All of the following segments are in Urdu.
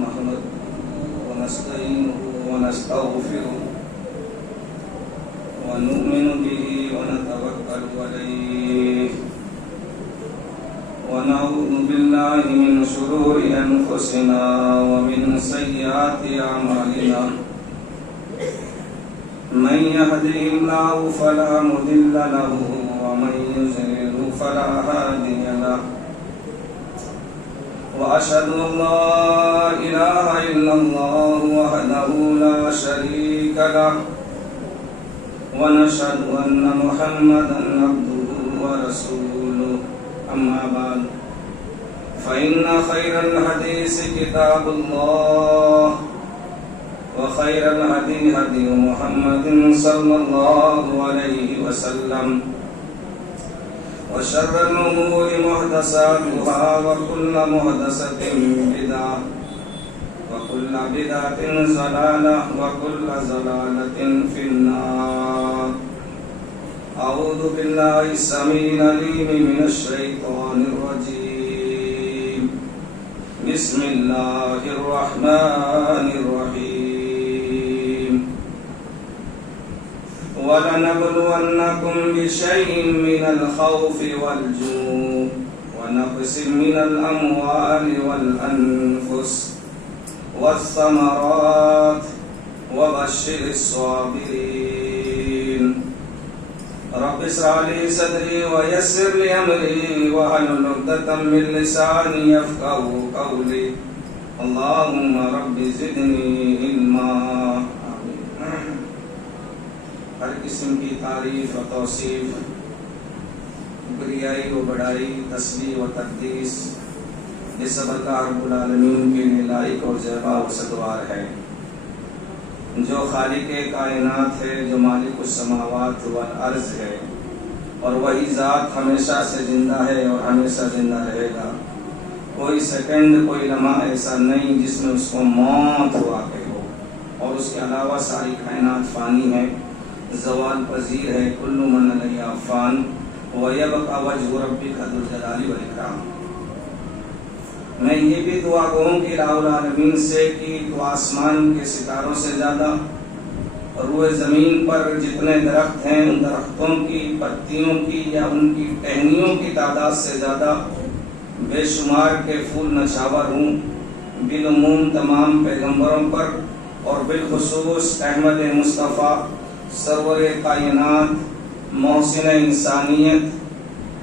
نحمده ونستعينه ونستغفره ونؤمن به ونتوكل عليه ونعوذ بالله من شرور أنفسنا ومن سيئات أعمالنا من يهده الله فلا مضل له ومن يضلل فلا هادي له وأشهد أن لا إله إلا الله وحده لا شريك له ونشهد أن محمدا عبده ورسوله أما بعد فإن خير الحديث كتاب الله وخير الهدي هدي محمد صلى الله عليه وسلم وشر الأمور محدثاتها وكل محدثة بدعة وكل بدعة ضلالة وكل ضلالة في النار. أعوذ بالله السميع العليم من الشيطان الرجيم. بسم الله الرحمن الرحيم. وَلَنَبْلُوَنَّكُمْ بِشَيْءٍ مِّنَ الْخَوْفِ وَالْجُوعِ وَنَقْصٍ مِّنَ الْأَمْوَالِ وَالْأَنفُسِ وَالثَّمَرَاتِ وَبَشِّرِ الصَّابِرِينَ. رَبِّ اشْرَحْ لِي صَدْرِي وَيَسِّرْ لِي أَمْرِي وَاحْلُلْ عُقْدَةً مِّن لِّسَانِي يَفْقَهُوا قَوْلِي. اللهم رب زدني علما. ہر قسم کی تعریف و توصیف، بریائی و بڑائی، تسبیح و تقدیس اس سبقہ رب العالمین کے لیے لائق اور زیبا و سگوار ہے، جو خالق کائنات ہے، جو مالک السماوات والارض ہے، اور وہی ذات ہمیشہ سے زندہ ہے اور ہمیشہ زندہ رہے گا. کوئی سیکنڈ، کوئی لمحہ ایسا نہیں جس میں اس کو موت ہوا کہ ہو. اور اس کے علاوہ ساری کائنات فانی ہے، زوال پذیر ہے. کل من علیہا فان ویبقی وجہ ربک ذو الجلال والاکرام. میں یہ بھی دعا کروں کہ رب العالمین سے کہ تو آسمان کے ستاروں سے زیادہ اور روئے زمین پر جتنے درخت ہیں ان درختوں کی پتیوں کی یا ان کی ٹہنیوں کی تعداد سے زیادہ بے شمار کے پھول نچھاور ہوں بالعموم تمام پیغمبروں پر، اور بالخصوص احمد مصطفیٰ سرور کائنات محسن انسانیت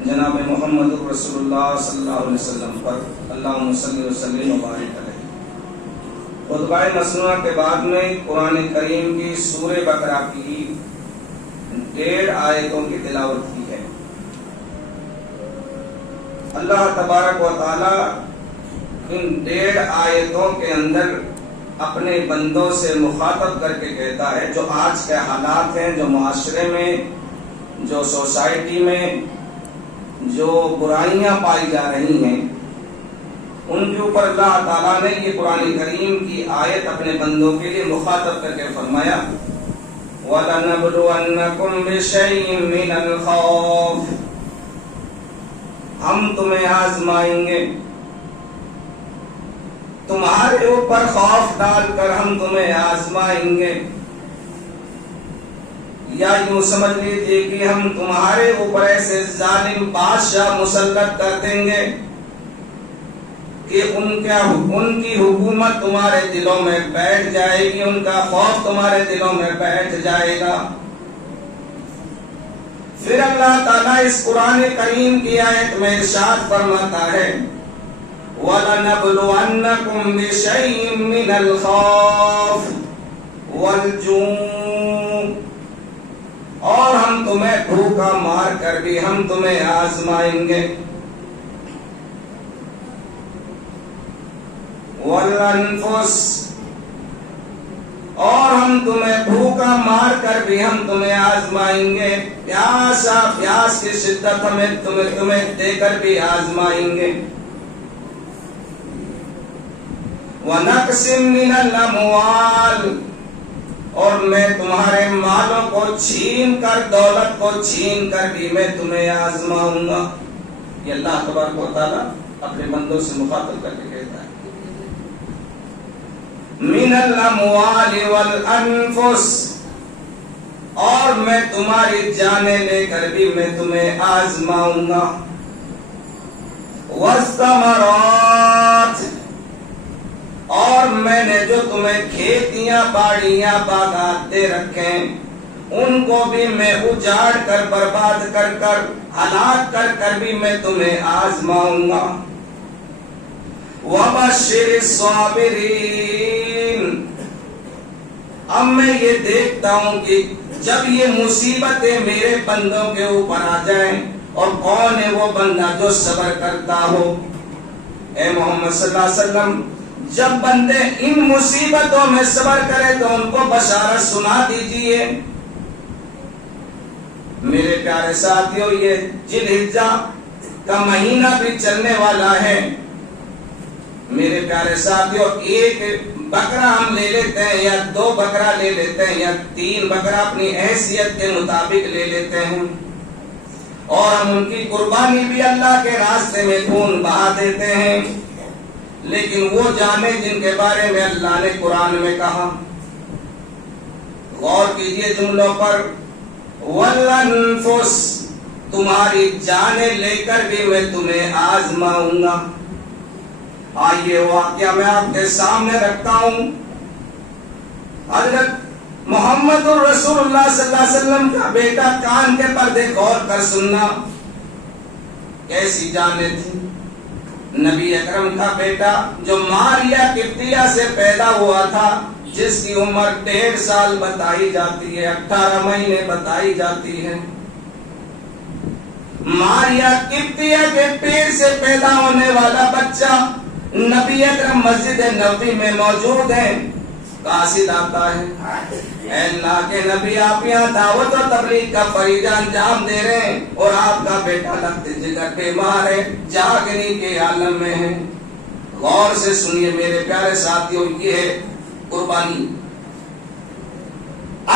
جناب محمد رسول اللہ صلی اللہ علیہ وسلم پر. اللہم صلی وسلم وبارک علیہ. خطبہ مسنونہ کے بعد میں قرآن کریم کی سورہ بقرہ کی 1.5 آیتوں کی تلاوت کی ہے. اللہ تبارک و تعالی ان 1.5 آیتوں کے اندر اپنے بندوں سے مخاطب کر کے کہتا ہے جو آج کے حالات ہیں، جو معاشرے میں، جو سوسائٹی میں جو برائیاں پائی جا رہی ہیں، ان کے اوپر اللہ تعالیٰ نے یہ قرآن کریم کی آیت اپنے بندوں کے لیے مخاطب کر کے فرمایا وَلَنَبْلُوَنَّكُمْ بِشَيْءٍ مِّنَ الْخَوْفِ. ہم تمہیں آزمائیں گے، تمہارے اوپر خوف ڈال کر ہم تمہیں آزمائیں گے، یا یوں سمجھ لیجیے کہ ہم تمہارے اوپر ایسے ظالم بادشاہ مسلط کر دیں گے کہ ان کی حکومت تمہارے دلوں میں بیٹھ جائے گی، ان کا خوف تمہارے دلوں میں بیٹھ جائے گا. پھر اللہ تعالیٰ اس قرآن کریم کی آیت میں ارشاد فرماتا ہے وَلَنَبْلُوَنَّكُمْ بِشَيْءٍ مِّنَ الْخَوْفِ وَالْجُوعِ. اور ہم تمہیں بھوکا مار کر بھی ہم تمہیں آزمائیں گے، وَالْأَنفُسِ. اور ہم تمہیں بھوکا مار کر بھی ہم تمہیں آزمائیں گے، پیاس کی شدت ہمیں تمہیں دے کر بھی آزمائیں گے. وَنَقْصٍ مِّنَ الْأَمْوَالِ. اور میں تمہارے مالوں کو چھین کر، دولت کو چھین کر بھی میں تمہیں آزماؤں گا. یہ اللہ تبارک و تعالیٰ اپنے بندوں سے مخاطب کر کے کہتا ہے. من الاموال والانفس، اور میں تمہاری جانیں لے کر بھی میں تمہیں آزماؤں گا، والثمرات، اور میں نے جو تمہیں کھیتیاں باڑیاں باغات دے رکھے ان کو بھی میں اجاڑ کر برباد کر کر ہلاک کر کر بھی میں تمہیں آزماؤں گا، وَبَشِّرِ الصَّابِرِينَ۔ اب میں یہ دیکھتا ہوں کہ جب یہ مصیبتیں میرے بندوں کے اوپر آ جائیں، اور کون ہے وہ بندہ جو صبر کرتا ہو؟ اے محمد صلی اللہ علیہ وسلم، جب بندے ان مصیبتوں میں صبر کرے تو ان کو بشارت سنا دیجئے۔ میرے پیارے ساتھیوں، یہ ذی الحجہ کا مہینہ بھی چلنے والا ہے۔ میرے پیارے ساتھیوں، ایک بکرا ہم لے لیتے ہیں یا 2 بکرا لے لیتے ہیں یا 3 بکرا اپنی حیثیت کے مطابق لے لیتے ہیں، اور ہم ان کی قربانی بھی اللہ کے راستے میں خون بہا دیتے ہیں، لیکن وہ جانے جن کے بارے میں اللہ نے قرآن میں کہا، غور کیجئے جملوں پر، والانفس، تمہاری جانیں لے کر بھی میں تمہیں آزماؤں گا۔ آئیے واقعہ میں آپ کے سامنے رکھتا ہوں۔ حضرت محمد الرسول اللہ صلی اللہ علیہ وسلم کا بیٹا، کان کے پردے غور کر سننا، کیسی جانیں تھی؟ نبی اکرم کا بیٹا جو ماریہ قبطیہ سے پیدا ہوا تھا، جس کی عمر 1.5 سال بتائی جاتی ہے، 18 مہینے بتائی جاتی ہے، ماریہ قبطیہ کے پیٹ سے پیدا ہونے والا بچہ نبی اکرم مسجد نبوی میں موجود ہے، قاصد آتا ہے، اے اللہ کے نبی، آپ یہاں دعوت و تبلیغ کا فریضہ انجام دے رہے ہیں اور آپ کا بیٹا لخت جگر بیمار ہے، جاگنے کے عالم میں ہے۔ غور سے سنیے میرے پیارے ساتھیوں، یہ ہے قربانی۔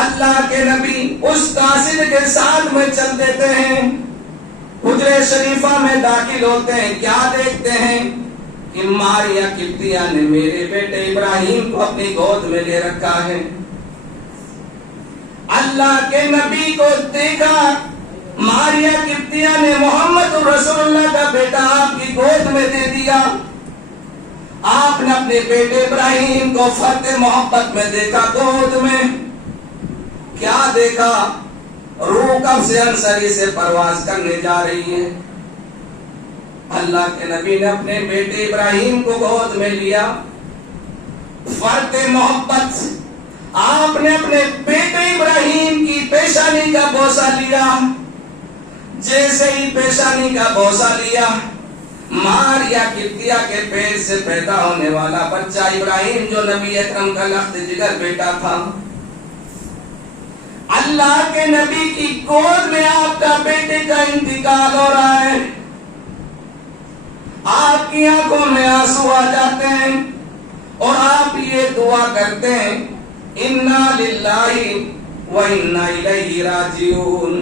اللہ کے نبی اس قاصد کے ساتھ میں چل دیتے ہیں، حجرے شریفہ میں داخل ہوتے ہیں، کیا دیکھتے ہیں کہ ماریہ قبطیہ نے میرے بیٹے ابراہیم کو اپنی گود میں لے رکھا ہے۔ اللہ کے نبی کو دیکھا، ماریہ قبطیہ نے محمد رسول اللہ کا بیٹا آپ کی گود میں دے دیا۔ آپ نے اپنے بیٹے ابراہیم کو فرد محبت میں دیکھا، گود میں کیا دیکھا؟ روح کب سے انصری سے پرواز کرنے جا رہی ہے۔ اللہ کے نبی نے اپنے بیٹے ابراہیم کو گود میں لیا، فرد محبت، آپ نے اپنے بیٹے ابراہیم کی پیشانی کا بوسہ لیا۔ جیسے ہی پیشانی کا بوسہ لیا، ماریہ قبطیہ کے پیٹ سے پیدا ہونے والا بچہ ابراہیم جو نبی اکرم کا لخت جگر بیٹا تھا، اللہ کے نبی کی گود میں آپ کا بیٹے کا انتقال ہو رہا ہے۔ آپ کی آنکھوں میں آنسو آ جاتے ہیں اور آپ یہ دعا کرتے ہیں، انا للہ و انا الیہ راجعون،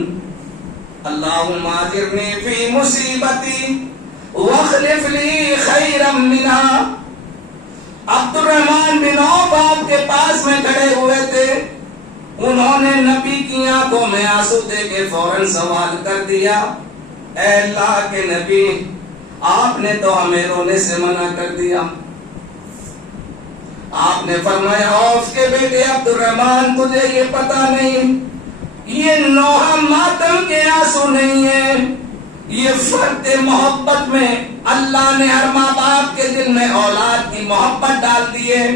اللہم اجرنی فی مصیبتی واخلف لی خیرا منہا۔ عبد الرحمن بن عوف آپ کے پاس میں کھڑے ہوئے تھے، انہوں نے نبی کی آنکھوں میں آنسو دے کے فوراً سوال کر دیا، اے اللہ کے نبی، آپ نے تو ہمیں رونے سے منع کر دیا۔ آپ نے فرمایا، عوف کے بیٹے عبد الرحمن، تجھے یہ پتا نہیں، یہ نوحہ ماتم کے آنسو نہیں ہے، یہ فرد محبت میں اللہ نے ہر ماں باپ کے دل میں اولاد کی محبت ڈال دی ہے۔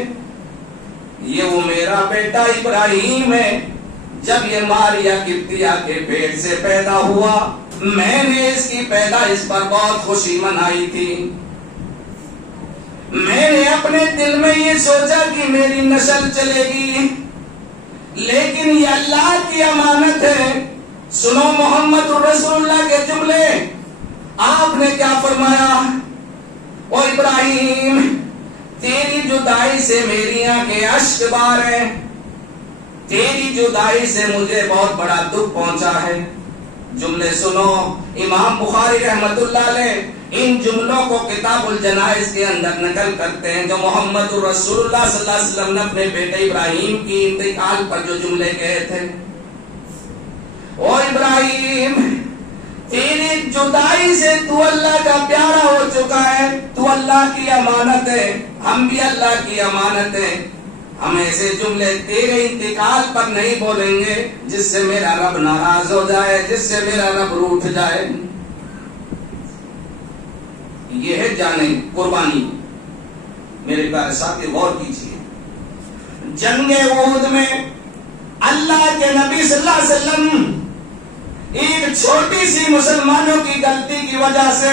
یہ وہ میرا بیٹا ابراہیم ہے، جب یہ ماریہ قبطیہ کے پیٹ سے پیدا ہوا، میں نے اس کی پیدائش پر بہت خوشی منائی تھی۔ میں نے اپنے دل میں یہ سوچا کہ میری نسل چلے گی، لیکن یہ اللہ کی امانت ہے۔ سنو محمد رسول اللہ کے جملے، آپ نے کیا فرمایا؟ او ابراہیم، تیری جدائی سے میری آنکھیں اشک بار ہیں، تیری جدائی سے مجھے بہت بڑا دکھ پہنچا ہے۔ جملے سنو، امام بخاری رحمت اللہ علیہ ان جملوں کو کتاب الجنائز کے اندر نقل کرتے ہیں جو محمد رسول اللہ صلی اللہ علیہ وسلم نے اپنے بیٹے ابراہیم کی انتقال پر جو جملے کہے تھے. او ابراہیم، تیری جدائی سے تو اللہ کا پیارا ہو چکا ہے، تو اللہ کی امانت ہے، ہم بھی اللہ کی امانت ہے. ہم ایسے جملے تیرے انتقال پر نہیں بولیں گے جس سے میرا رب ناراض ہو جائے، جس سے میرا رب روٹھ جائے. یہ ہے جانے قربانی. میرے پیارے ساتھی غور کیجیے، جنگ احد میں اللہ کے نبی صلی اللہ علیہ وسلم ایک چھوٹی سی مسلمانوں کی غلطی کی وجہ سے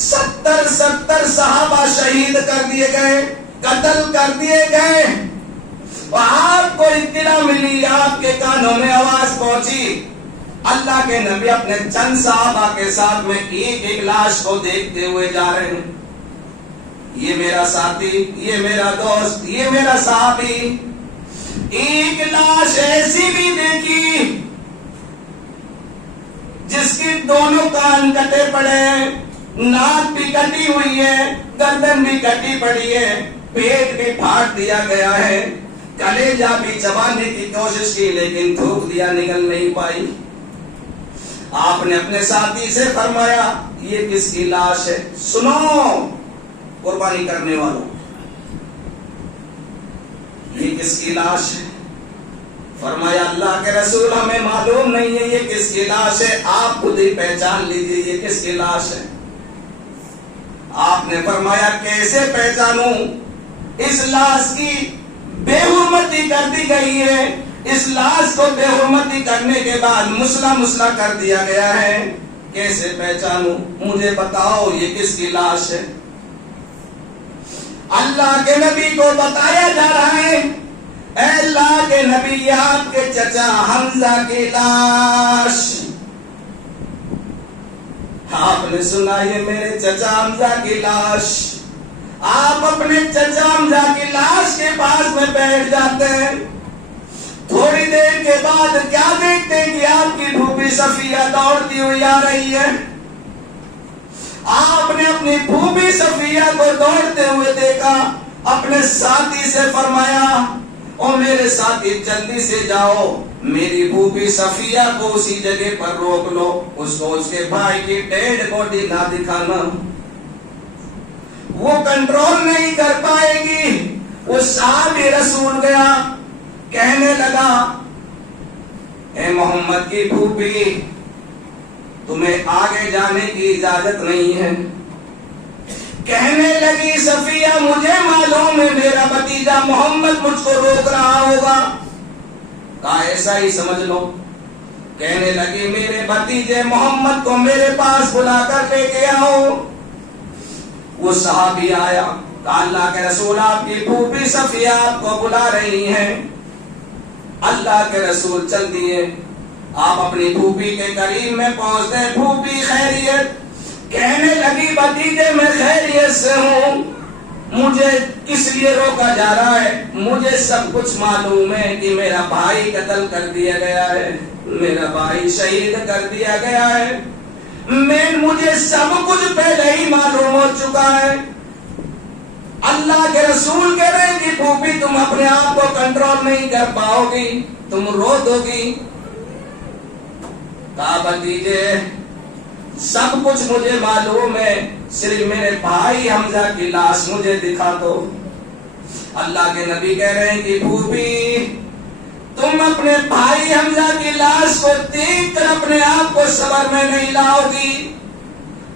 70 صحابہ شہید کر دیے گئے، قتل کر دیے گئے. اور آپ کو اطلاع ملی، آپ کے کانوں میں آواز پہنچی، اللہ کے نبی اپنے چند صحابہ کے ساتھ میں ایک ایک لاش کو دیکھتے ہوئے جا رہے ہیں. یہ میرا ساتھی، یہ میرا دوست، یہ میرا صحابی. ایک لاش ایسی بھی دیکھی جس کی دونوں کان کٹے پڑے ہیں، ناک بھی کٹی ہوئی ہے، گردن بھی کٹی پڑی ہے، پیٹ بھی پھاڑ دیا گیا ہے، کلیجہ بھی چبانے کی کوشش کی لیکن تھوک دیا، نکل نہیں پائی. آپ نے اپنے ساتھی سے فرمایا یہ کس کی لاش ہے؟ سنو قربانی کرنے والوں، یہ کس کی لاش ہے؟ فرمایا اللہ کے رسول ہمیں معلوم نہیں ہے یہ کس کی لاش ہے، آپ خود ہی پہچان لیجیے یہ کس کی لاش ہے. آپ نے فرمایا کیسے پہچانوں؟ اس لاش کی بے حرمتی کر دی گئی ہے، اس لاش کو بے حرمتی کرنے کے بعد مسلح کر دیا گیا ہے، کیسے پہچانوں؟ مجھے بتاؤ یہ کس کی لاش ہے. اللہ کے نبی کو بتایا جا رہا ہے اے اللہ کے نبی یہ آپ کے چچا حمزہ کی لاش. آپ نے سنا یہ میرے چچا حمزہ کی لاش. آپ اپنے چچا حمزہ کی لاش کے پاس میں بیٹھ جاتے ہیں. تھوڑی دیر کے بعد کیا دیکھتے ہیں کہ آپ کی پھوپھی صفیہ دوڑتی ہوئی آ رہی ہے. آپ نے اپنی پھوپھی صفیہ کو دوڑتے ہوئے دیکھا، اپنے ساتھی سے فرمایا او میرے ساتھی جلدی سے جاؤ، میری پھوپھی صفیہ کو اسی جگہ پر روک لو، اس کو اس کے بھائی کی ڈیڈ باڈی نہ دکھانا، وہ کنٹرول نہیں کر پائے گی. وہ صحابی رسول گیا، کہنے لگا اے محمد کی پھوپھی تمہیں آگے جانے کی اجازت نہیں ہے. کہنے لگی صفیہ مجھے معلوم ہے میرا بھتیجا محمد مجھ کو روک رہا ہوگا. کہا ایسا ہی سمجھ لو. کہنے لگی میرے بھتیجے محمد کو میرے پاس بلا کر لے کے آؤ. وہ صحابی آیا، کہا اللہ کے رسول آپ کی پھوپھی صفیہ آپ کو بلا رہی ہیں. اللہ کے رسول چل دیے. آپ اپنی پھوپھی کے قریب میں پہنچتے، پھوپھی خیریت؟ کہنے لگی بھتیجے میں خیریت سے ہوں، مجھے کس لیے روکا جا رہا ہے؟ مجھے سب کچھ معلوم ہے کہ میرا بھائی قتل کر دیا گیا ہے، میرا بھائی شہید کر دیا گیا ہے، مجھے سب کچھ پہلے ہی معلوم ہو چکا ہے. اللہ کے رسول کہہ رہے ہیں کہ پھوپھی تم اپنے آپ کو کنٹرول نہیں کر پاؤ گی، تم رو دو گی. کہا بھتیجے سب کچھ مجھے معلوم ہے، صرف میرے بھائی حمزہ کی لاش مجھے دکھا دو. اللہ کے نبی کہہ رہے ہیں کہ پھوپھی تم اپنے بھائی حمزہ کی لاش کو دیکھ کر اپنے آپ کو صبر میں نہیں لاؤ گی،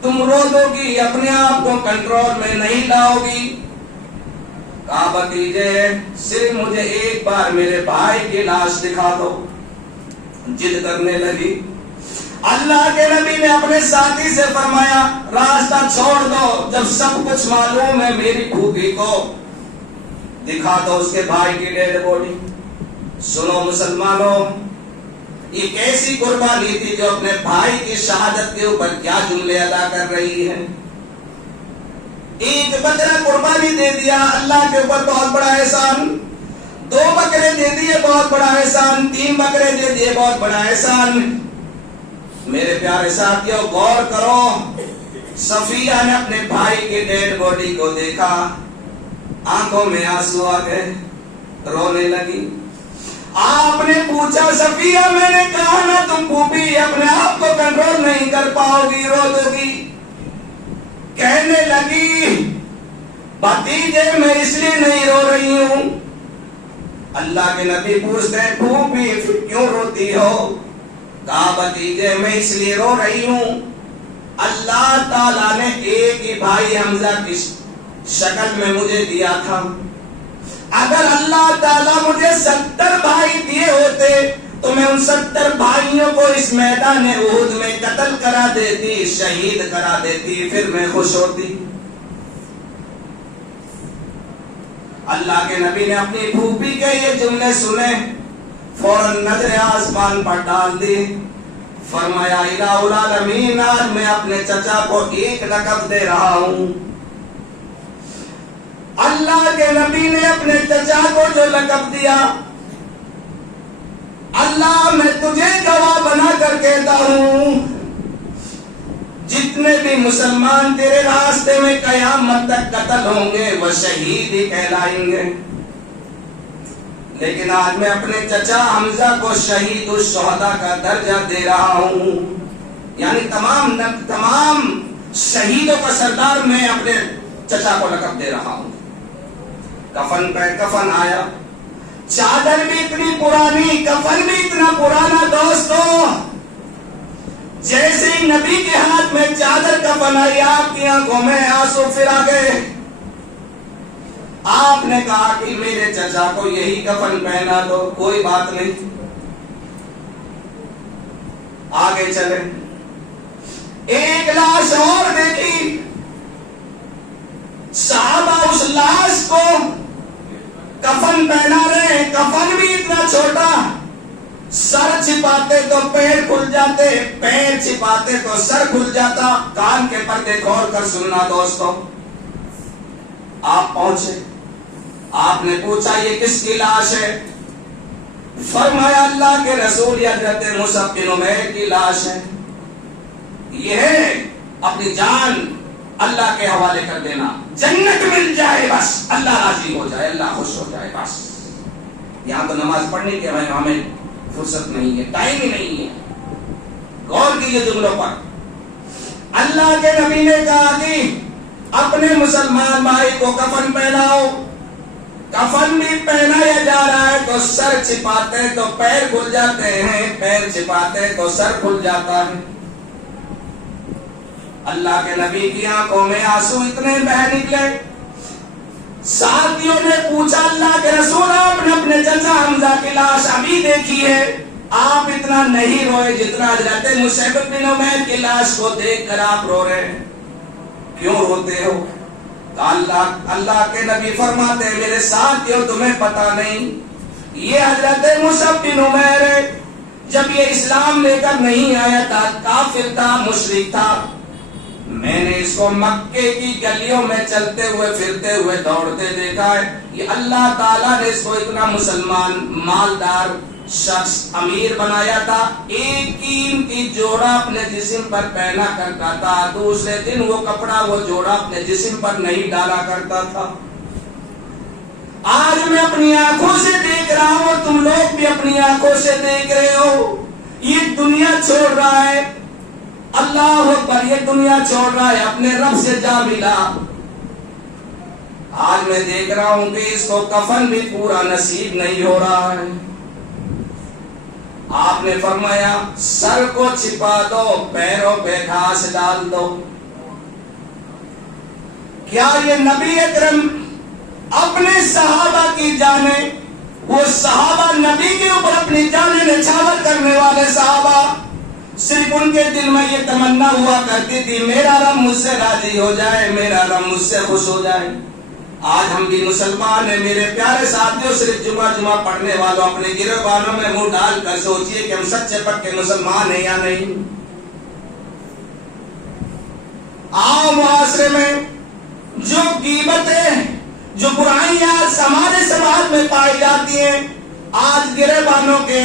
تم رو دو گی، اپنے آپ کو کنٹرول میں نہیں لاؤ گی. کہا بھتیجے صرف مجھے ایک بار میرے بھائی کی لاش دکھا دو. ضد کرنے لگی. اللہ کے نبی نے اپنے ساتھی سے فرمایا راستہ چھوڑ دو، جب سب کچھ معلوم ہے میری پھوپھی کو دکھا دو اس کے بھائی کی ڈیڈ باڈی. سنو مسلمانوں، یہ کیسی قربانی تھی جو اپنے بھائی کی شہادت کے اوپر کیا جملے ادا کر رہی ہے. ایک بکرا قربانی دے دیا، اللہ کے اوپر بہت بڑا احسان. 2 بکرے دے دیے، بہت بڑا احسان. 3 بکرے دے دیے، بہت بڑا احسان. میرے پیارے ساتھیوں غور کرو، صفیہ نے اپنے بھائی کی ڈیڈ باڈی کو دیکھا، آنکھوں میں آنسو آ گئے، رونے لگی۔ آپ نے پوچھا صفیہ میں نے کہا نا تم پھوپھی اپنے آپ کو کنٹرول نہیں کر پاؤ گی، رو دو گی۔ کہنے لگی بھتیجے میں اس لیے نہیں رو رہی ہوں۔ اللہ کے نبی پوچھتے ہیں پھوپھی کیوں روتی ہو؟ کہا بھتیجے میں اس لیے رو رہی ہوں، اللہ تعالیٰ نے ایک ہی بھائی حمزہ کی شکل میں مجھے دیا تھا، اگر اللہ تعالیٰ مجھے 70 بھائی دیے ہوتے تو میں ان 70 بھائیوں کو اس میدان احد میں قتل کرا دیتی، شہید کرا دیتی، پھر میں خوش ہوتی۔ اللہ کے نبی نے اپنی پھوپھی کے یہ جملے سنے، فوراً نظر آسمان پر ڈال دی، فرمایا الہ العالمین آج میں اپنے چچا کو ایک لقب دے رہا ہوں۔ اللہ کے نبی نے اپنے چچا کو جو لقب دیا، اللہ میں تجھے گواہ بنا کر کہتا ہوں جتنے بھی مسلمان تیرے راستے میں قیامت تک قتل ہوں گے وہ شہید ہی کہلائیں گے، لیکن آج میں اپنے چچا حمزہ کو شہید الشہداء کا درجہ دے رہا ہوں، یعنی تمام شہیدوں کا سردار میں اپنے چچا کو لقب دے رہا ہوں۔ کفن پہ کفن آیا، چادر بھی اتنی پرانی، کفن بھی اتنا پرانا دوستو، جیسے ہی نبی کے ہاتھ میں چادر کفن آئی آپ کی آنکھوں میں آنسو پھر آ گئے۔ آپ نے کہا کہ میرے چچا کو یہی کفن پہنا دو، کوئی بات نہیں، آگے چلے۔ ایک لاش اور دیکھی، صحابہ اس لاش کو کفن پہنا رہے، کفن بھی اتنا چھوٹا، سر چھپاتے تو پیر کھل جاتے، پیر چھپاتے تو سر کھل جاتا۔ کان کے پردے کھول کر سننا دوستو، آپ پہنچے، آپ نے پوچھا یہ کس کی لاش ہے؟ فرمایا اللہ کے رسول حضرت مصعب بن عمیر کی لاش ہے، یہ ہے اپنی جان اللہ کے حوالے کر دینا، جنت مل جائے بس، اللہ راضی ہو جائے، اللہ خوش ہو جائے بس۔ یہاں تو نماز پڑھنے کے ہمیں فرصت نہیں ہے، ٹائم ہی نہیں ہے، غور کیجئے جملوں پر۔ اللہ کے نبی نے کہا کہ اپنے مسلمان بھائی کو کفن پہناؤ، کفن بھی پہنایا جا رہا ہے تو سر چھپاتے تو پیر کھل جاتے ہیں، پیر چھپاتے تو سر کھل جاتا ہے۔ اللہ کے نبی کی آنکھوں میں آنسو اتنے بہ نکلے، ساتھیوں نے پوچھا اللہ کے رسول آپ نے اپنے چچا حمزہ کی لاش ابھی دیکھی ہے، آپ اتنا نہیں روئے جتنا حضرت مصعب بن عمیر کی لاش کو دیکھ کر آپ رو رہے ہیں، کیوں روتے ہو؟ اللہ کے نبی فرماتے ہیں میرے ساتھیوں تمہیں پتا نہیں، یہ حضرت مصعب بن عمیر ہے، جب یہ اسلام لے کر نہیں آیا تھا، کافر تھا، مشرک تھا، میں نے اس کو مکے کی گلیوں میں چلتے ہوئے پھرتے ہوئے دوڑتے دیکھا ہے، یہ اللہ تعالیٰ نے اس کو اتنا مسلمان مالدار شخص امیر بنایا تھا، ایک قیمتی جوڑا اپنے جسم پر پہنا کرتا تھا، دوسرے دن وہ کپڑا وہ جوڑا اپنے جسم پر نہیں ڈالا کرتا تھا۔ آج میں اپنی آنکھوں سے دیکھ رہا ہوں اور تم لوگ بھی اپنی آنکھوں سے دیکھ رہے ہو، یہ دنیا چھوڑ رہا ہے، اللہ اکبر، یہ دنیا چھوڑ رہا ہے، اپنے رب سے جا ملا۔ آج میں دیکھ رہا ہوں کہ اس کو کفن بھی پورا نصیب نہیں ہو رہا ہے۔ آپ نے فرمایا سر کو چھپا دو، پیروں پہ گھاس ڈال دو۔ کیا یہ نبی اکرم اپنے صحابہ کی جانیں، وہ صحابہ نبی کے اوپر اپنی جانیں نچھاور کرنے والے صحابہ، صرف ان کے دل میں یہ تمنا ہوا کرتی تھی میرا رب مجھ سے راضی ہو جائے، میرا رب مجھ سے خوش ہو جائے۔ آج ہم بھی مسلمان ہیں میرے پیارے ساتھیوں، صرف جمعہ پڑھنے والوں اپنے گروہ والوں میں منہ ڈال کر سوچئے کہ ہم سچے پکے مسلمان ہیں یا نہیں۔ عام معاشرے میں جو غیبتیں، جو برائیاں ہمارے سماج میں پائی جاتی ہیں، آج گرے بانوں کے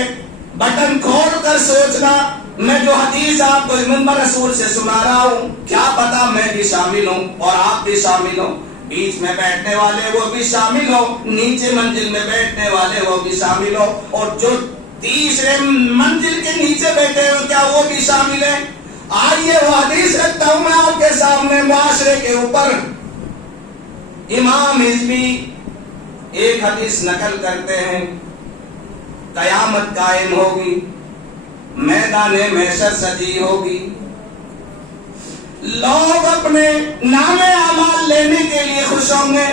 بٹن کھول کر سوچنا میں جو حدیث آپ کو منبر رسول سے سنا رہا ہوں، کیا پتا میں بھی شامل ہوں اور آپ بھی شامل ہوں، بیچ میں بیٹھنے والے وہ بھی شامل ہو، نیچے منزل میں بیٹھنے والے وہ بھی شامل ہو، اور جو تیسرے منزل کے نیچے بیٹھے ہو کیا وہ بھی شامل ہے؟ آئیے وہ حدیث رکھتا ہوں میں آپ کے سامنے معاشرے کے اوپر۔ امام حزبی ایک حدیث نقل کرتے ہیں، قیامت قائم ہوگی، میدان محشر سجی ہوگی، لوگ اپنے نام اعمال لینے کے لیے خوش ہوں گے،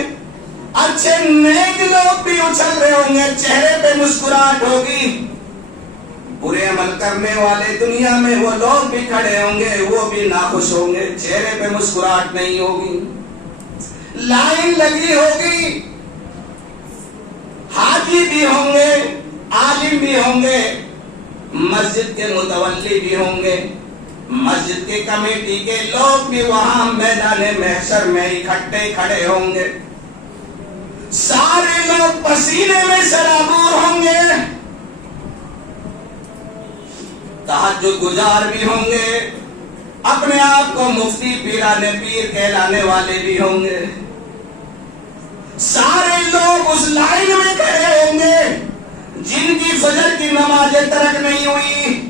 اچھے نیک لوگ بھی اچھل رہے ہوں گے، چہرے پہ مسکراہٹ ہوگی، برے عمل کرنے والے دنیا میں وہ لوگ بھی کھڑے ہوں گے، وہ بھی ناخوش ہوں گے، چہرے پہ مسکراہٹ نہیں ہوگی، لائن لگی ہوگی، حاجی بھی ہوں گے، عالم بھی ہوں گے، مسجد کے متولی بھی ہوں گے، مسجد کی کمیٹی کے لوگ بھی وہاں میدان محشر میں اکٹھے کھڑے ہوں گے، سارے لوگ پسینے میں سرابور ہوں گے، تہجد گزار بھی ہوں گے، اپنے آپ کو مفتی پیرانے پیر کہلانے والے بھی ہوں گے، سارے لوگ اس لائن میں کھڑے ہوں گے جن کی فجر کی نمازیں ترک نہیں ہوئی،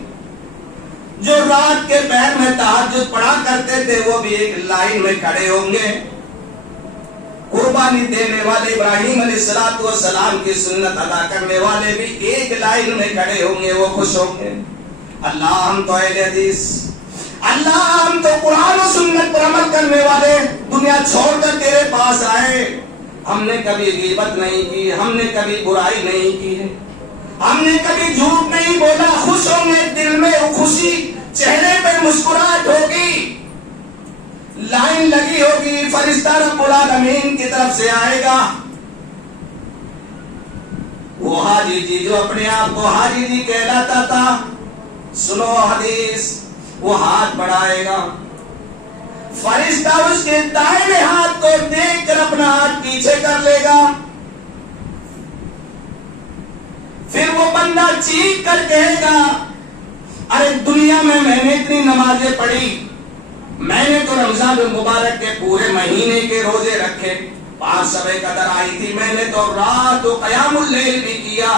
جو رات کے پہر میں تہجد پڑھا کرتے تھے وہ بھی ایک لائن میں کھڑے ہوں گے، قربانی دینے والے ابراہیم علیہ السلام کی سنت ادا کرنے والے بھی ایک لائن میں کھڑے ہوں گے، وہ خوش ہوں گے۔ اللہ ہم تو اہل حدیث، اللہ ہم تو قرآن و سنت پر عمل کرنے والے دنیا چھوڑ کر تیرے پاس آئے، ہم نے کبھی غیبت نہیں کی، ہم نے کبھی برائی نہیں کی ہے، ہم نے کبھی جھوٹ نہیں بولا، خوش ہوں گے، دل میں خوشی، چہرے پہ مسکراہٹ ہوگی، لائن لگی ہوگی، فرشتہ رب العالمین کی طرف سے آئے گا، وہ حاجی جی جو اپنے آپ کو حاجی جی کہلاتا تھا، سنو حدیث، وہ ہاتھ بڑھائے گا، فرشتہ اس کے دائیں ہاتھ کو دیکھ کر اپنا ہاتھ پیچھے کر لے گا، پھر وہ بندہ چیخ کر کہے گا، ارے دنیا میں نے اتنی نمازیں پڑھی، میں نے تو رمضان المبارک کے پورے مہینے کے روزے رکھے، 5 شب قدر آئی تھی، میں نے تو رات و قیام اللیل بھی کیا،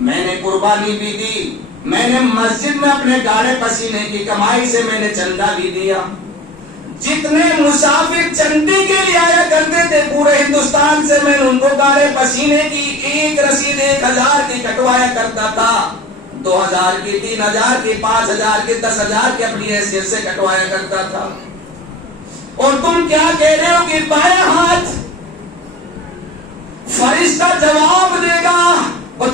میں نے قربانی بھی دی، میں نے مسجد میں اپنے گاڑے پسینے کی کمائی سے میں نے چندہ بھی دیا، جتنے مسافر چندے کے لیے آیا کرتے تھے پورے ہندوستان سے میں نے ان کو گاڑے پسینے کی ایک رسید 1000 کی کٹوایا کرتا تھا، 2000 کی، 3000 کی، 5000 کی، 10000 کی اپنی حیثیت سے کٹوایا کرتا تھا، اور تم کیا کہہ رہے ہو کہ بائیں ہاتھ؟ فرشتہ جواب دے گا، وہ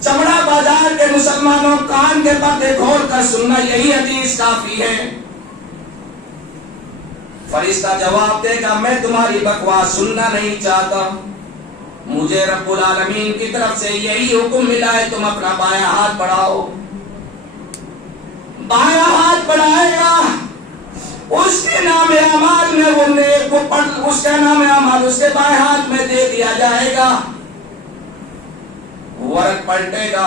چمڑا بازار کے مسلمانوں کان کے پردے کھول کر سننا، یہی حدیث کافی ہے۔ فرشتہ جواب دے گا، میں تمہاری بکواس سننا نہیں چاہتا، مجھے رب العالمین کی طرف سے یہی حکم ملا ہے، تم اپنا بایاں ہاتھ بڑھاؤ۔ بایاں ہاتھ بڑھائے گا، اس کے نام اعمال میں وہ نیک کو پڑھ، اس کا نام اعمال اس کے بائیں ہاتھ میں دے دیا جائے گا، ورق پلٹے گا،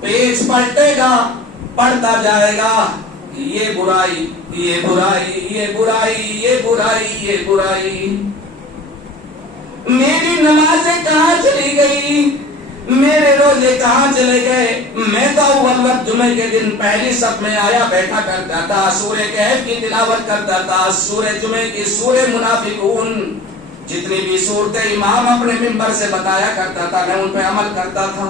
پیج پلٹے گا، پڑھتا جائے گا، یہ برائی، یہ برائی، یہ برائی، یہ برائی، یہ برائی، میری نمازیں کہاں چلی گئی، میرے روزے کہاں چلے گئے، میں تو اول وقت جمعے کے دن پہلی صف میں آیا بیٹھا کرتا تھا، سورہ کہف کی تلاوت کرتا تھا، سورہ جمعے کی، سورہ منافقون، جتنی بھی صورتیں امام اپنے منبر سے بتایا کرتا تھا میں ان پہ عمل کرتا تھا،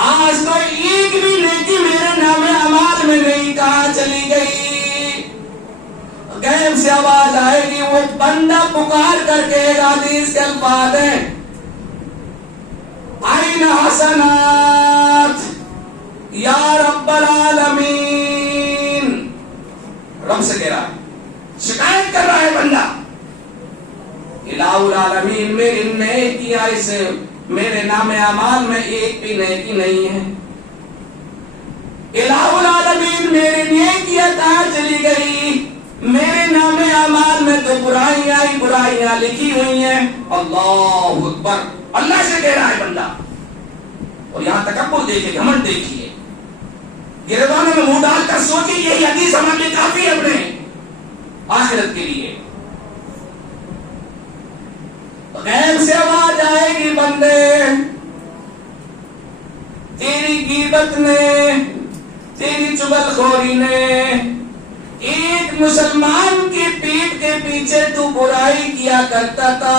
آج تو ایک بھی نیکی میرے نام اعمال میں نہیں، کہاں چلی گئی؟ غیب سے آواز آئے گی، وہ بندہ پکار کر کے حدیث کے الفاظ ہیں، آئین حسنات یا رب العالمین، رب سے کہہ رہا ہے، شکایت کر رہا ہے بندہ، الہ العالمین میری نیکیاں سے میرے نام اعمال میں ایک بھی نیکی نہیں ہے، الہ العالمین میری نیکیاں کہاں چلی گئی، میرے نام اعمال میں تو برائیاں لکھی ہوئی ہیں، اللہ اکبر، اللہ سے کہہ رہا ہے بندہ، اور یہاں تکبر دیکھیے، گھمنڈ دیکھیے، گریبانوں میں منہ ڈال کر سوچیں یہی حدیث ہمارے لیے کافی ہے اپنے آخرت کے لیے. غیب سے آواز آئے گی بندے تیری غیبت نے تیری چغل خوری نے ایک مسلمان کی پیٹھ کے پیچھے تو برائی کیا کرتا تھا,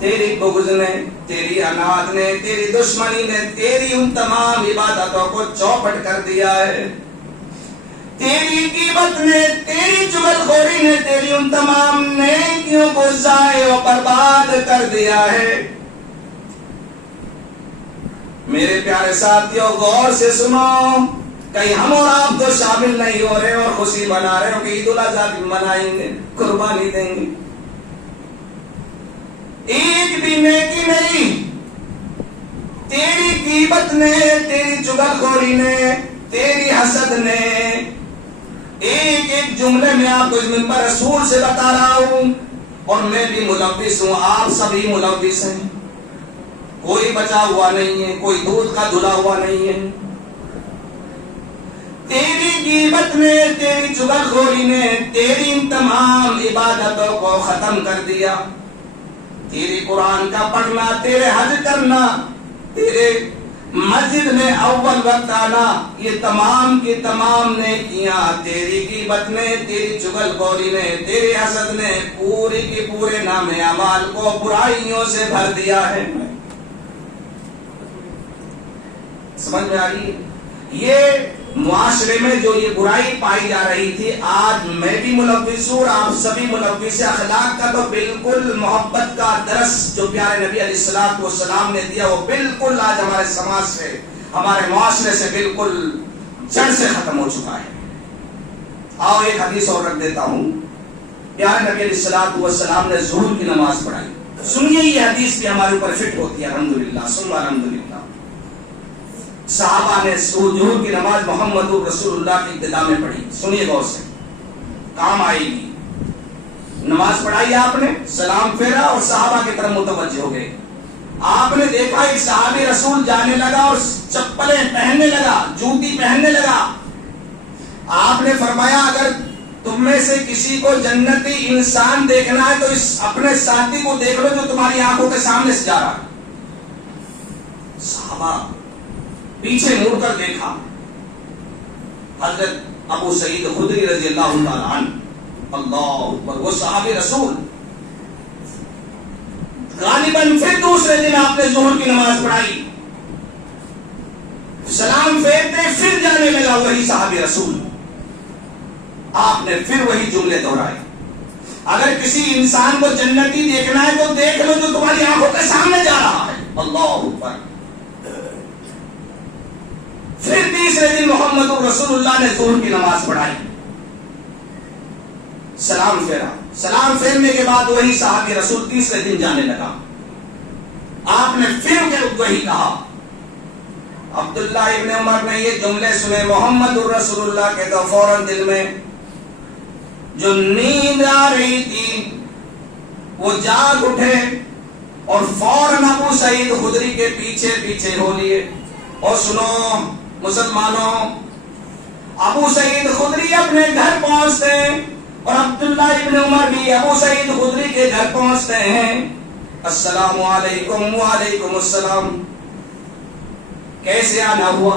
تیری بغض نے تیری عناد نے تیری دشمنی نے تیری ان تمام عبادتوں کو چوپٹ کر دیا ہے. تیری غیبت نے تیری چغل خوری نے تیری ان تمام نیکیوں کو ضائع و برباد کر دیا ہے. میرے پیارے ساتھیوں غور سے سنو, کہیں ہم اور آپ تو شامل نہیں ہو رہے اور خوشی منا رہے ہو کہ عید الاضحیٰ منائیں گے, قربانی دیں گے. ایک بھی نیکی نہیں, تیری غیبت نے تیری چغل خوری نے تیری حسد نے. ایک ایک جملے میں آپ کو اس منبر رسول سے بتا رہا ہوں, اور میں بھی ملوث ہوں, آپ سبھی ملوث ہیں, کوئی بچا ہوا نہیں ہے, کوئی دودھ کا دھلا ہوا نہیں ہے. تیری غیبت نے تیری چغل خوری نے تیری ان تمام عبادتوں کو ختم کر دیا. تیری قرآن کا پڑھنا, تیرے حج کرنا, تیرے مسجد میں اول وقت آنا, یہ تمام کی تمام نیکیاں تیری غیبت نے تیری چغل خوری نے تیری حسد نے پوری کی پورے نام اعمال کو برائیوں سے بھر دیا ہے. سمجھ میں آ رہی ہے؟ یہ معاشرے میں جو یہ برائی پائی جا رہی تھی, آج میں بھی ملوث ہوں اور آپ سبھی ملوث ہیں. اخلاق کا تو بالکل محبت کا درس جو پیارے نبی علیہ الصلوۃ والسلام نے دیا وہ بالکل آج ہمارے سماج سے ہمارے معاشرے سے بالکل جڑ سے ختم ہو چکا ہے. آؤ ایک حدیث اور رکھ دیتا ہوں. پیارے نبی علیہ الصلوۃ والسلام نے ظہر کی نماز پڑھائی. سنیے یہ حدیث بھی ہمارے اوپر فٹ ہوتی ہے الحمدللہ ثم الحمدللہ. صحابہ نے ظہر کی نماز محمد رسول اللہ کی ابتدا میں پڑھی. سنیے غور سے, کام آئے گی. نماز پڑھائی آپ نے, سلام پھیرا اور صحابہ کی طرف متوجہ ہو گئے. آپ نے دیکھا ایک صحابی رسول جانے لگا اور چپلیں پہننے لگا, جوتی پہننے لگا. آپ نے فرمایا اگر تم میں سے کسی کو جنتی انسان دیکھنا ہے تو اس اپنے ساتھی کو دیکھ لو جو تمہاری آنکھوں کے سامنے سے جا رہا. صحابہ پیچھے مڑ کر دیکھا, حضرت ابو سعید خدری رضی اللہ تعالیٰ عنہ, اللہ اکبر, وہ صحابی رسول. غالباً پھر دوسرے دن آپ نے ظہر کی نماز پڑھائی, سلام پھیرتے پھر جانے لگا وہی صحابی رسول. آپ نے پھر وہی جملے دہرائے, اگر کسی انسان کو جنتی دیکھنا ہے تو دیکھ لو جو تمہاری آنکھوں کے سامنے جا رہا ہے. اللہ اکبر. پھر تیسرے دن محمد رسول اللہ نے ظہر کی نماز پڑھائی, سلام پھیرا. سلام پھیرنے کے بعد وہی صحابی رسول تیسرے دن جانے لگا. آپ نے پھر وہی کہا. عبداللہ ابن عمر نے یہ جملے سنے محمد رسول اللہ کے, تو فوراً دل میں جو نیند آ رہی تھی وہ جاگ اٹھے اور فوراً ابو سعید خدری کے پیچھے پیچھے ہو لیے. اور سنو مسلمانوں, ابو سعید خدری اپنے گھر پہنچتے ہیں اور عبداللہ ابن عمر بھی ابو سعید خدری کے گھر پہنچتے ہیں. السلام علیکم. وعلیکم السلام. کیسے آنا ہوا؟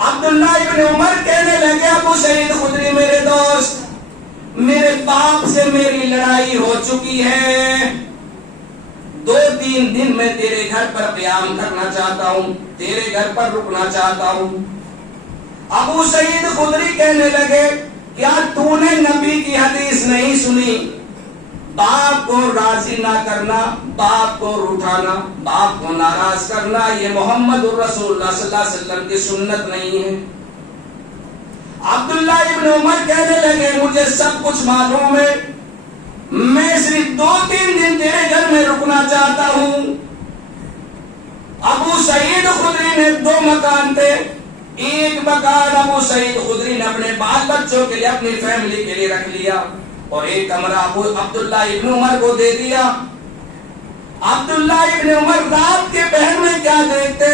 عبداللہ ابن عمر کہنے لگے ابو سعید خدری میرے دوست, میرے باپ سے میری لڑائی ہو چکی ہے, 2-3 دن میں تیرے گھر پر قیام کرنا چاہتا ہوں, تیرے گھر پر رکنا چاہتا ہوں. ابو سعید خدری کہنے لگے کیا تو نے نبی کی حدیث نہیں سنی, باپ کو راضی نہ کرنا, باپ کو روٹھانا, باپ کو ناراض کرنا یہ محمد رسول اللہ صلی اللہ علیہ وسلم کی سنت نہیں ہے. عبداللہ ابن عمر کہنے لگے مجھے سب کچھ معلوم ہے, میں صرف 2-3 دن تیرے گھر میں رکنا چاہتا ہوں. ابو سعید خدری نے 2 مکان تھے, ایک مکان ابو سعید خدری نے اپنے بال بچوں کے لیے اپنی فیملی کے لیے رکھ لیا اور ایک کمرہ عبداللہ ابن عمر کو دے دیا. عبداللہ ابن عمر رات کے پہر میں کیا دیکھتے,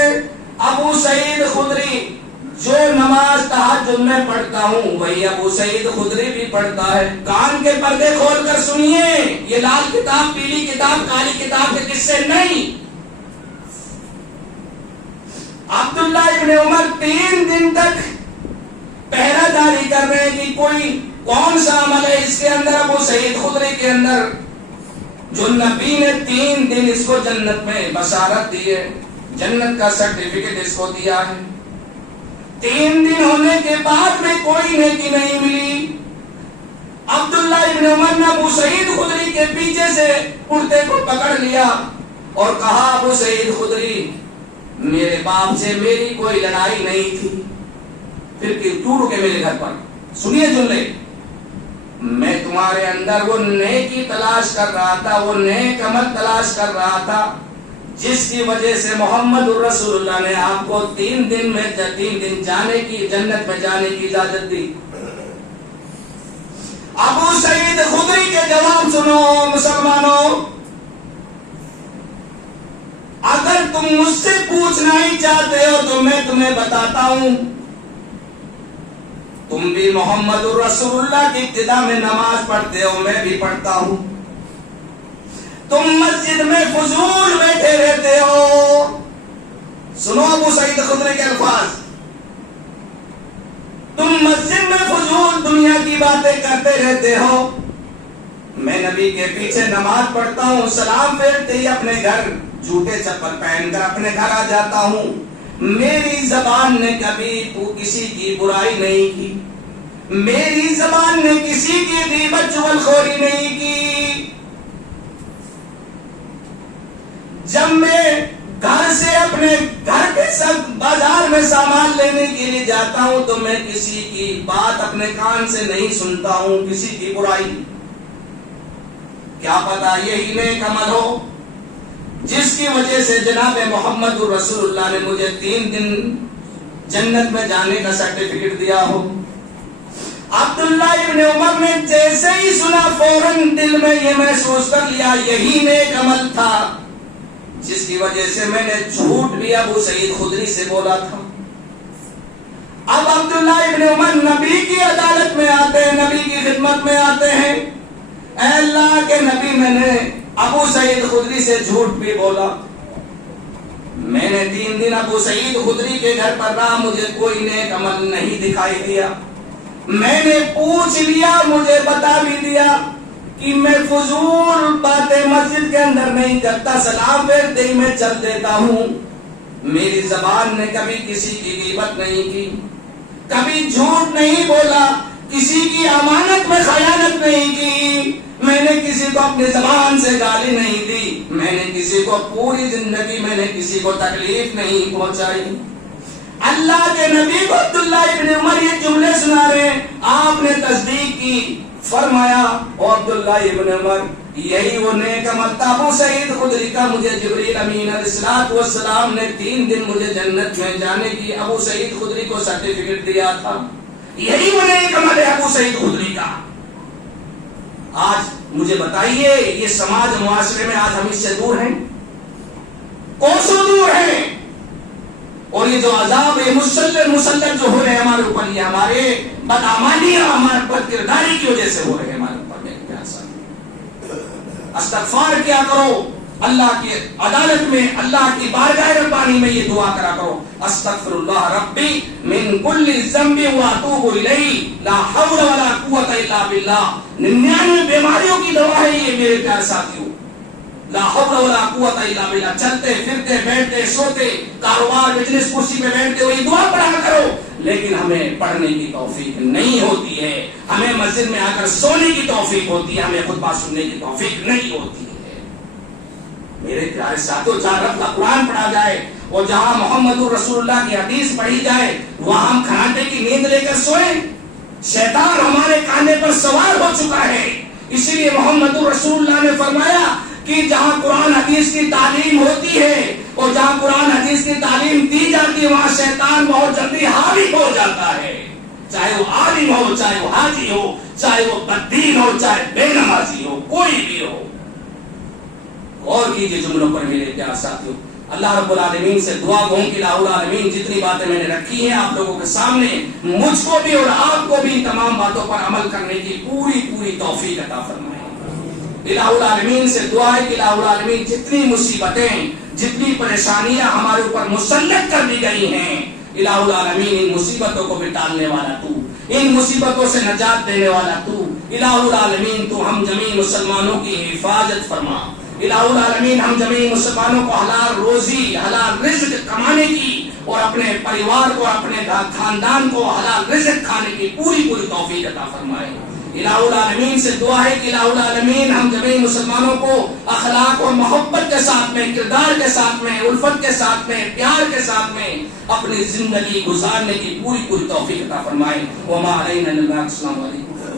ابو سعید خدری جو نماز تہجد میں پڑھتا ہوں وہی ابو سعید خدری بھی پڑھتا ہے. کان کے پردے کھول کر سنیے, یہ لال کتاب, پیلی کتاب, کالی کتاب کے قصے نہیں. عبداللہ ابن عمر 3 دن تک پہرہ داری کر رہے ہیں کہ کوئی کون سا عمل ہے اس کے اندر, ابو سعید خدری کے اندر, جو نبی نے 3 دن اس کو جنت میں بشارت دی ہے, جنت کا سرٹیفکیٹ اس کو دیا ہے. 3 دن ہونے کے بعد میں کوئی نیکی نہیں ملی. عبداللہ ابن عمر نے ابو سعید خدری کے پیچھے سے کرتے کو پکڑ لیا اور کہا, ابو سعید خدری, میرے باپ سے میری کوئی لڑائی نہیں تھی, پھر کیوں رکے میرے گھر پر؟ سنیے جملے, میں تمہارے اندر وہ نیکی تلاش کر رہا تھا, وہ نیک عمل تلاش کر رہا تھا جس کی وجہ سے محمد رسول اللہ نے آپ کو 3 دن جانے کی, جنت میں جانے کی اجازت دی. ابو سعید خدری کے جواب سنو مسلمانوں, اگر تم مجھ سے پوچھنا ہی چاہتے ہو تو میں تمہیں بتاتا ہوں, تم بھی محمد رسول اللہ کی ابتدا میں نماز پڑھتے ہو, میں بھی پڑھتا ہوں. تم مسجد میں فضول بیٹھے رہتے ہو. سنو ابو سعید خدری کے الفاظ, تم مسجد میں فضول دنیا کی باتیں کرتے رہتے ہو, میں نبی کے پیچھے نماز پڑھتا ہوں, سلام پھیرتے ہی اپنے گھر جوتے چپل پہن کر اپنے گھر آ جاتا ہوں. میری زبان نے کبھی کسی کی برائی نہیں کی, میری زبان نے کسی کی غیبت چغلخوری نہیں کی. جب میں گھر سے اپنے گھر کے ساتھ بازار میں سامان لینے کے لیے جاتا ہوں تو میں کسی کی بات اپنے کان سے نہیں سنتا ہوں, کسی کی برائی. کیا پتا یہی نیک عمل ہو جس کی وجہ سے جناب محمد رسول اللہ نے مجھے 3 دن جنت میں جانے کا سرٹیفکیٹ دیا ہو. عبداللہ ابن عمر نے جیسے ہی سنا فوراً دل میں یہ محسوس کر لیا یہی نیک عمل تھا جس کی وجہ سے میں نے جھوٹ بھی ابو سعید خدری سے بولا تھا. اب عبداللہ ابن عمر نبی کی عدالت میں آتے ہیں, نبی کی خدمت میں آتے ہیں, اے اللہ کے نبی, میں نے ابو سعید خدری سے جھوٹ بھی بولا, میں نے 3 دن ابو سعید خدری کے گھر پر رہا, مجھے کوئی نیک عمل نہیں دکھائی دیا. میں نے پوچھ لیا, مجھے بتا بھی دیا کہ میں فضول باتیں مسجد کے اندر نہیں کرتا, سلام پھیرتے ہی میں چل دیتا ہوں. میری زبان نے کبھی کسی کی غیبت نہیں کی, کبھی جھوٹ نہیں بولا, کسی کی امانت میں خیانت نہیں کی, میں نے کسی کو اپنی زبان سے گالی نہیں دی, میں نے کسی کو پوری زندگی میں نے کسی کو تکلیف نہیں پہنچائی. اللہ کے نبی کو عبداللہ ابن عمر یہ جملے سنا رہے ہیں, آپ نے تصدیق کی, فرمایا او عبداللہ ابن عمر یہی وہ نیک عمل تھا. ابو سعید خدری کا مجھے جبریل امین علیہ السلام نے 3 دن مجھے جنت میں جانے کی ابو سعید خدری کو سرٹیفکیٹ دیا تھا, یہی وہ نیک عمل ہے ابو سعید خدری کا. آج مجھے بتائیے یہ سماج معاشرے میں آج ہم اس سے دور ہیں, کوسوں دور ہیں, اور یہ جو عذاب مسلط جو ہو رہے ہیں ہمارے اوپر, یہ ہمارے بدعمالی اور ہمارے بد کرداری کی وجہ سے ہو رہے ہیں ہمارے اوپر. استغفار کیا کرو, اللہ کی عدالت میں, اللہ کی بارگاہ ربانی میں یہ دعا کرا کرو, استغفر اللہ ربی من کل ذنب واتوب الیہ لا حول ولا قوت الا باللہ. 99 بیماریوں کی دوا ہے یہ میرے پیارے ساتھیوں, لا حول ولا قوت الا باللہ. چلتے پھرتے بیٹھتے سوتے, کاروبار بزنس کرسی پہ بیٹھتے ہو یہ دعا پڑھا کرو, لیکن ہمیں پڑھنے کی توفیق نہیں ہوتی ہے, ہمیں مسجد میں آ کر سونے کی توفیق ہوتی ہے, ہمیں خطبہ سننے کی توفیق نہیں ہوتی ہے. میرے پیارے ساتھیوں, جہاں رب کا قرآن پڑھا جائے اور جہاں محمد رسول اللہ کی حدیث پڑھی جائے وہاں ہم کھانے کی نیند لے کر سوئیں. شیطان ہمارے کانے پر سوار ہو چکا ہے, اسی لیے محمد رسول اللہ نے فرمایا کہ جہاں قرآن حدیث کی تعلیم ہوتی ہے اور جہاں قرآن حدیث کی تعلیم دی جاتی ہے وہاں شیطان بہت جلدی حاوی ہو جاتا ہے, چاہے وہ عالم ہو, چاہے وہ حاجی ہو, چاہے وہ بدین ہو, چاہے بے نمازی ہو, کوئی بھی ہو. غور کیجئے جملوں پر میرے پیارے ساتھیوں. اللہ رب العالمین سے دعا گو کہ الہ العالمین جتنی باتیں میں نے رکھی ہیں آپ لوگوں کے سامنے، مجھ کو بھی اور آپ کو بھی ان تمام باتوں پر عمل کرنے کی پوری توفیق عطا فرمائے۔ الہ العالمین سے دعا ہے کہ الہ العالمین جتنی مصیبتیں، جتنی پریشانیاں ہمارے اوپر مسلط کر دی گئی ہیں، الہ العالمین ان مصیبتوں کو بھی ٹالنے والا تو، ان مصیبتوں سے نجات دینے والا تو، الہ العالمین تو ہم جمیع مسلمانوں کی حفاظت فرما۔ الہ العالمین ہم جمیع مسلمانوں کو حلال روزی، حلال رزق کمانے کی اور اپنے پریوار کو، اپنے خاندان کو حلال رزق کھانے کی پوری توفیق عطا فرمائے۔ الہ العالمین سے دعا ہے کہ الہ العالمین ہم جمیع مسلمانوں کو اخلاق اور محبت کے ساتھ میں، کردار کے ساتھ میں، الفت کے ساتھ میں، پیار کے ساتھ میں اپنی زندگی گزارنے کی پوری توفیق عطا فرمائے۔ وما علینا الا البلاغ۔ السلام علیکم۔